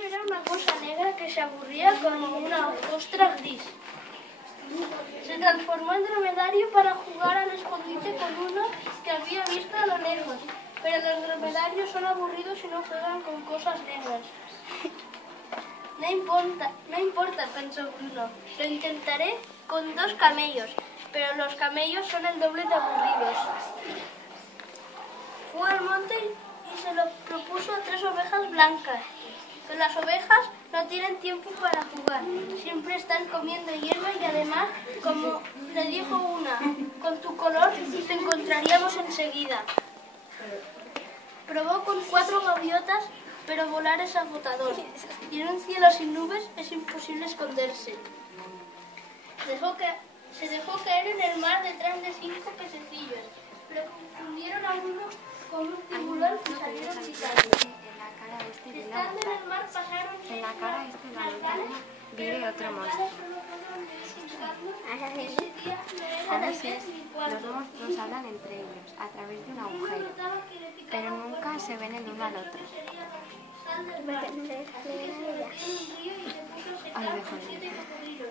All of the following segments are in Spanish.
dromedario era una cosa negra que se aburría con una ostra gris. Se transformó en dromedario para jugar al escondite con uno que había visto a lo lejos. Pero los dromedarios son aburridos y no juegan con cosas negras. No importa, pensó Bruno. Lo intentaré con 2 camellos, pero los camellos son el doble de aburridos. Fue al monte y se lo propuso a 3 ovejas blancas. Pero las ovejas no tienen tiempo para jugar. Siempre están comiendo hierba y además, como le dijo una, con tu color te encontraríamos enseguida. Probó con 4 gaviotas, pero volar es agotador. Y en un cielo sin nubes es imposible esconderse. Se dejó caer en el mar detrás de 5 pececillos, pero confundieron a uno con un tiburón y salieron gritando. Estando en el mar pasaron en la cara de la montaña vive otro monstruo. Ahora sí, los monstruos hablan entre ellos a través de un agujero, pero nunca se ven el uno al otro.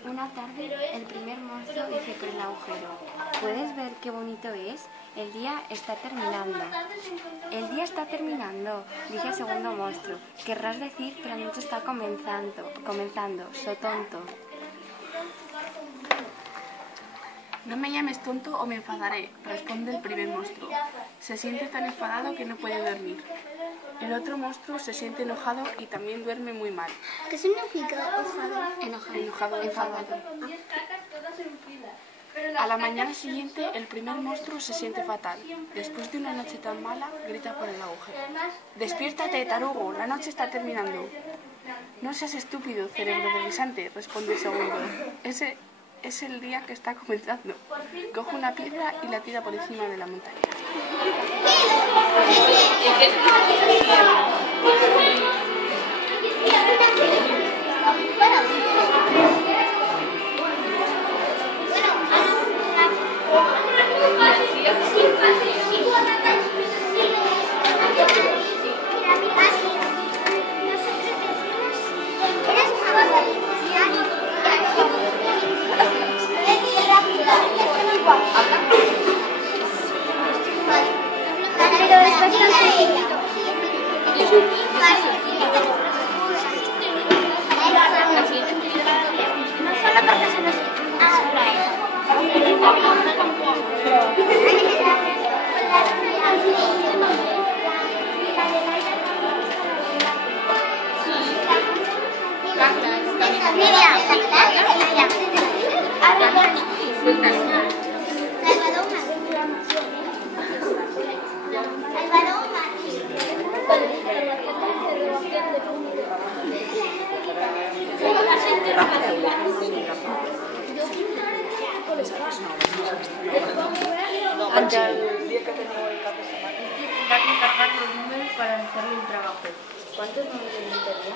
Una tarde, el primer monstruo dice por el agujero: ¿puedes ver qué bonito es? El día está terminando. El día está terminando, dice el segundo monstruo. Querrás decir que la noche está comenzando, so tonto. No me llames tonto o me enfadaré, responde el primer monstruo. Se siente tan enfadado que no puede dormir. El otro monstruo se siente enojado y también duerme muy mal. ¿Qué significa Enojado, enfadado. A la mañana siguiente, el primer monstruo se siente fatal. Después de una noche tan mala, grita por el agujero: ¡despiértate, tarugo! ¡La noche está terminando! No seas estúpido, cerebro de guisante, responde el segundo. Ese es el día que está comenzando. Coge una piedra y la tira por encima de la montaña. Tendrá que cargar los números para hacerle el trabajo. ¿Cuántos números necesitaría?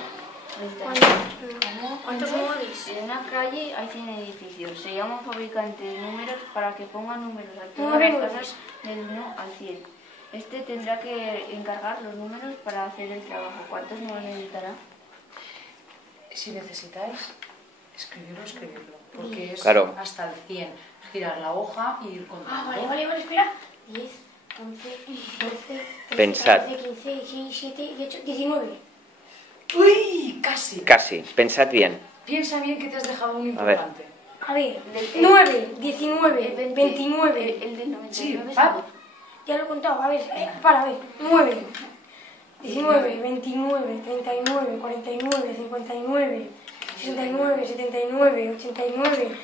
¿Cuántos números? En una calle hay 100 edificios. Se llama un fabricante de números para que ponga números a todas las casas del 1 al 100. Este tendrá que encargar los números para hacer el trabajo. ¿Cuántos números necesitará? Si necesitáis escribirlo, porque es claro, hasta el 100. Girar la hoja y ir contando. Vale, espera. 10, 11, 12, 13, Pensad. 14, 15, 16, 17, 18, 19. ¡Uy! Casi. Casi. Pensad bien. Piensa bien que te has dejado un importante. A ver, 9, 19, 29. El del 99. Sí, Ya lo he contado, a ver, a ver. 9, 19, 29, 39, 49, 59, 69, 79, 89,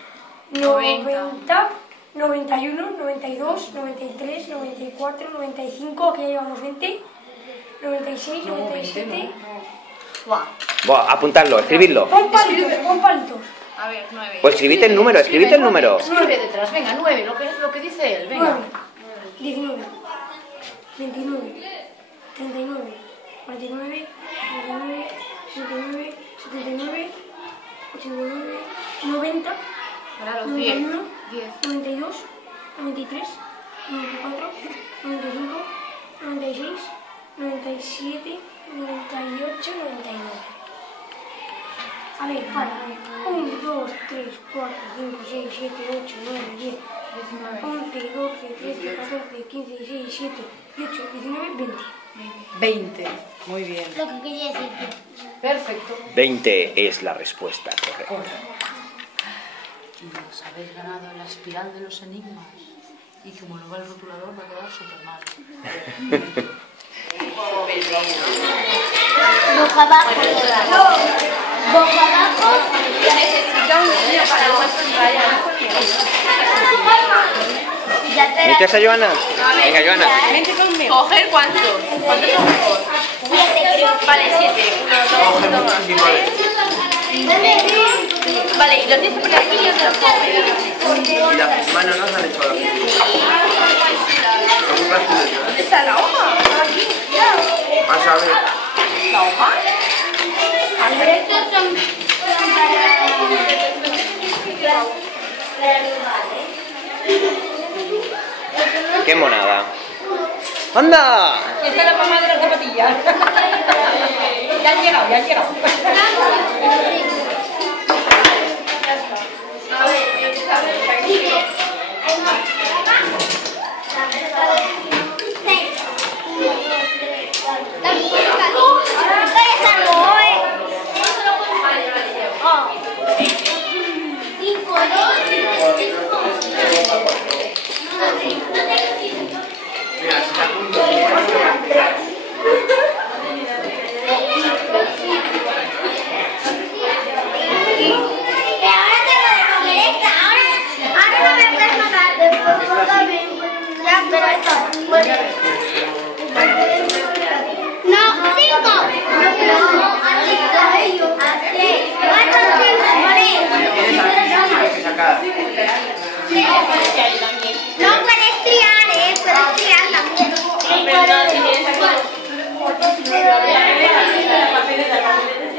90, 91, 92, 93, 94, 95, aquí ya llevamos 20, 96, 97... Buah, apuntadlo, escribidlo. Pon palitos. A ver, 9. Pues escribid el número, escribid el número. Escribe detrás, venga, 9, lo que dice él, venga. 9, 19, 29, 39, 49, 49, 69, 79, 89, 90, 91, 92, 93, 94, 95, 96, 97, 98, 99. A ver, para. 1, 2, 3, 4, 5, 6, 7, 8, 9, 10, 11, 12, 13, 14, 15, 16, 17, 18, 19, 20. 20. Muy bien. Lo que quería decir. Perfecto. 20 es la respuesta correcta. Y os habéis ganado la espiral de los enigmas. Y como no va el rotulador, va a quedar súper mal. Boca abajo. Boca abajo. ¿Viste esa Joana? Venga, Joana. ¿Coger cuántos? ¿Cuántos son? Vale, 7. 1, 2, toma. Vale, y lo tienes que poner aquí y yo te lo pongo. Y las manos no se han hecho la ¿Dónde está la hoja? Aquí. Vas a ver. ¿La hoja? Estos son ¡Qué monada! ¡Anda! Esta es la mamá de las zapatillas. Ya han llegado, ya han llegado. Mira, si te apunto. Tienes que sacar. No puedes triar, puedes triar también.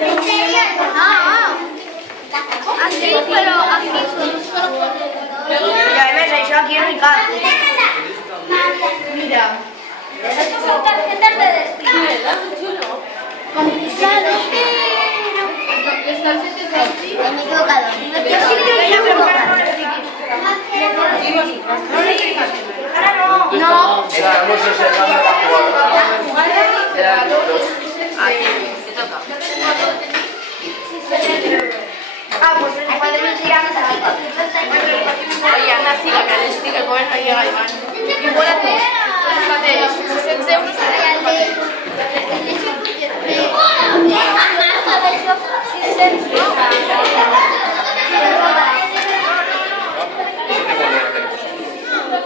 ¿En serio? No. Así, pero aquí solo. Ya ves, això aquí no hi cap. Mira. Estas son tarjetas de destino. Complicado, pero... Me he equivocado. No. Estamos observando la jugada. Te toca. Ah, pues el padre me tira Oye, anda, sí, que al sticker con no llega Iván. Y vuélate. Fíjate, 6 euros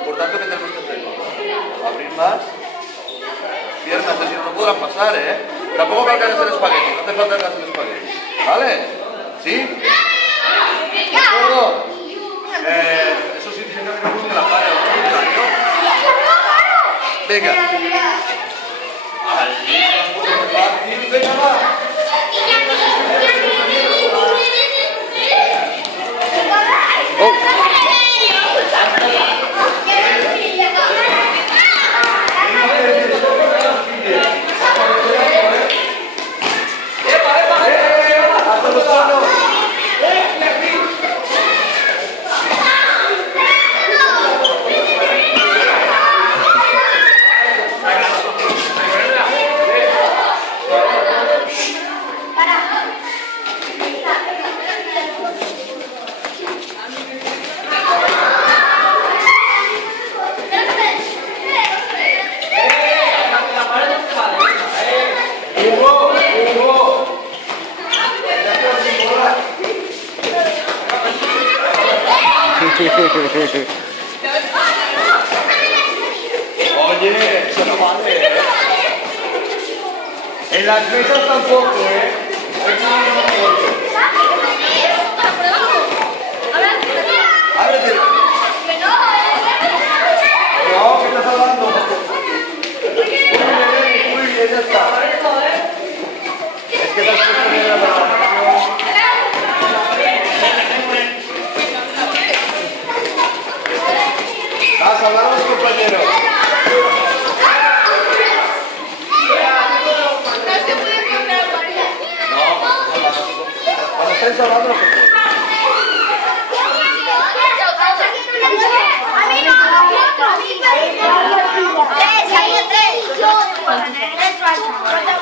Por tanto, ¿qué tenemos que hacer? Abrir más. Piernas, es decir, no podrán pasar, ¿eh? Tampoco para que hagas el espagueti, no te falta que hagas el espagueti. ¿Vale? ¿Sí? ¿De acuerdo? Eso sí, tiene que haber uno que la pare, al contrario. Venga. Venga, va. ¡Hasta los manos! Oye, eso no vale, ¿eh? En las mesas tampoco, ¿eh? Ábrete. No, ¿qué estás hablando? Muy bien, ya está. Es que te has puesto bien la programación. Vas a hablar a los compañeros. No, cuando estáis hablando lo que puedo. Tres falta.